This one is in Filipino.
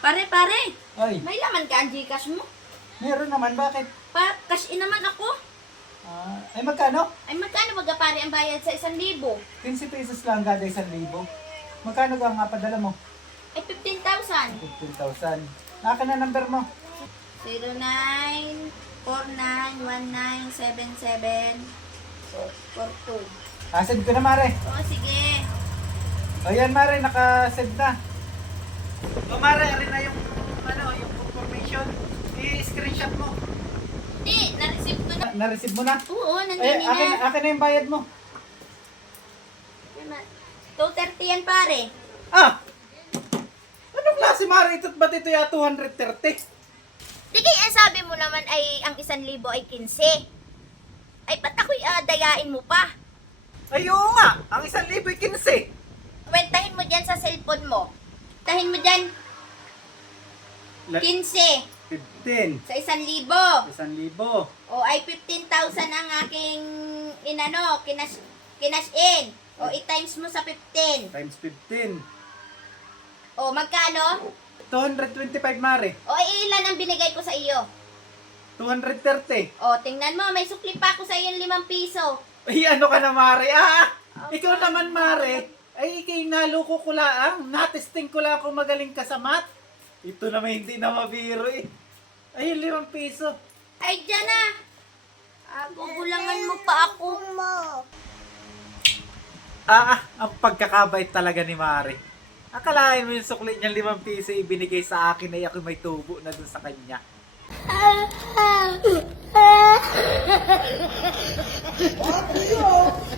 Pare, Ay, may laman ka ang Gcash mo? meron naman. Bakit? Cash in naman ako. Ay, magkano? Ay, magkano baga pare ang bayad sa 1,000? 15 pesos lang kada 1,000. Magkano ka nga padala mo? Ay, 15,000. 15,000. Naka na number mo. 0949197742. Send ko na, Mare. Oo, sige. Ayan, Mare, naka-send na. Mare, arin na yung, yung confirmation. I-screenshot mo. Hindi, na-receive ko na. Na-receive mo na? Oo, Ay, nandiyan na. akin na yung bayad mo. 230 yan pare. Anong klase, Mare? Ba't ito ya 230? Di kaya ang sabi mo naman ay ang 1,000 ay 15. Ay, ba't ako'y dayain mo pa? Ay, oo nga. Ang 1,000 ay 15. Kwentahin mo dyan sa cellphone mo. Tahin mo dyan 15 15. sa 1,000. 1,000. O ay 15,000 ang aking kinash in. O i-times mo sa 15. Times 15. O magkano? 225, Mare. O ilan ang binigay ko sa iyo? 230. O tingnan mo, may sukli pa ako sa iyo ng 5 piso. Ay, ano ka na, Mare? Ikaw naman, Mare. Ay, ikay naloko ko lang. Natesting ko lang kung magaling ka sa math. Ito naman hindi na mabiro eh. Ay, 5 piso. Ay, dyan na. Gugulangan mo pa ako. Ang pagkakabait talaga ni Mare. Akalain mo yung sukli niyang 5 piso ibinigay sa akin ay ako may tubo na dun sa kanya. What?